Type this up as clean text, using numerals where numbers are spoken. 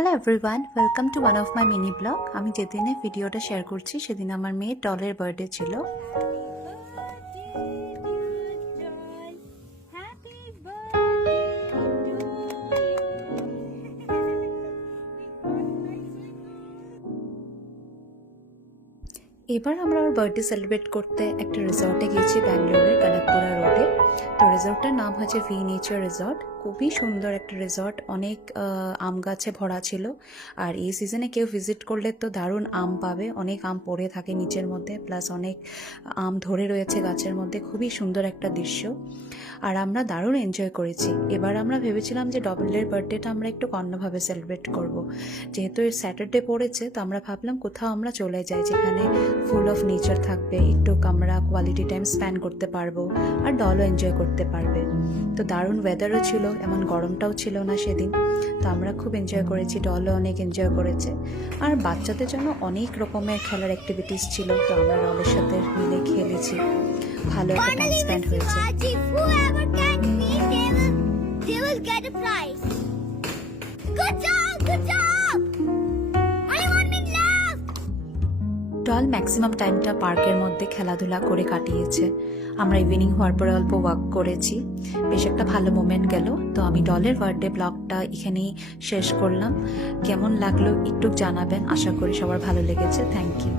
Hello everyone, welcome to one of my mini blog. আমি যেদিনে ভিডিওটা শেয়ার করছি সেদিন আমার মেয়ের ডলের বার্থডে ছিল। এবার আমরা ওর বার্থডে সেলিব্রেট করতে একটা রিসর্টে গিয়েছি ব্যাঙ্গালোরের কানাকপুরা রোডে। তো রিসর্টটার নাম হচ্ছে ভি নেচার রিসর্ট। খুবই সুন্দর একটা রিসর্ট, অনেক আম গাছে ভরা ছিল। আর এই সিজনে কেউ ভিজিট করলে তো দারুণ আম পাবে, অনেক আম পড়ে থাকে নিচের মধ্যে, প্লাস অনেক আম ধরে রয়েছে গাছের মধ্যে। খুবই সুন্দর একটা দৃশ্য, আর আমরা দারুণ এনজয় করেছি। এবার আমরা ভেবেছিলাম যে ডবলের বার্থডেটা আমরা একটু অন্যভাবে সেলিব্রেট করব। যেহেতু এর স্যাটারডে পড়েছে, তো আমরা ভাবলাম কোথাও আমরা চলে যাই যেখানে ফুল অফ নেচার থাকবে, একটু আমরা কোয়ালিটি টাইম স্পেন্ড করতে পারবো আর ডলও এনজয় করতে পারবে। তো দারুণ ওয়েদারও ছিল, এমন গরমটাও ছিল না সেদিন। তো আমরা খুব এনজয় করেছি, ডলও অনেক এনজয় করেছে। আর বাচ্চাদের জন্য অনেক রকমের খেলার অ্যাক্টিভিটিস ছিল, তো আমরা ডলের সাথে মিলে খেলেছি, ভালো একটা টাইম স্পেন্ড হয়েছে। ডল ম্যাক্সিমাম টাইমটা পার্কের মধ্যে খেলাধুলা করে কাটিয়েছে। আমরা ইভিনিং হওয়ার পরে অল্প ওয়াক করেছি, বেশ একটা ভালো মোমেন্ট গেল। তো আমি ডলের বার্থডে ব্লগটা এখানেই শেষ করলাম। কেমন লাগলো একটু জানাবেন, আশা করি সবার ভালো লেগেছে। Thank you.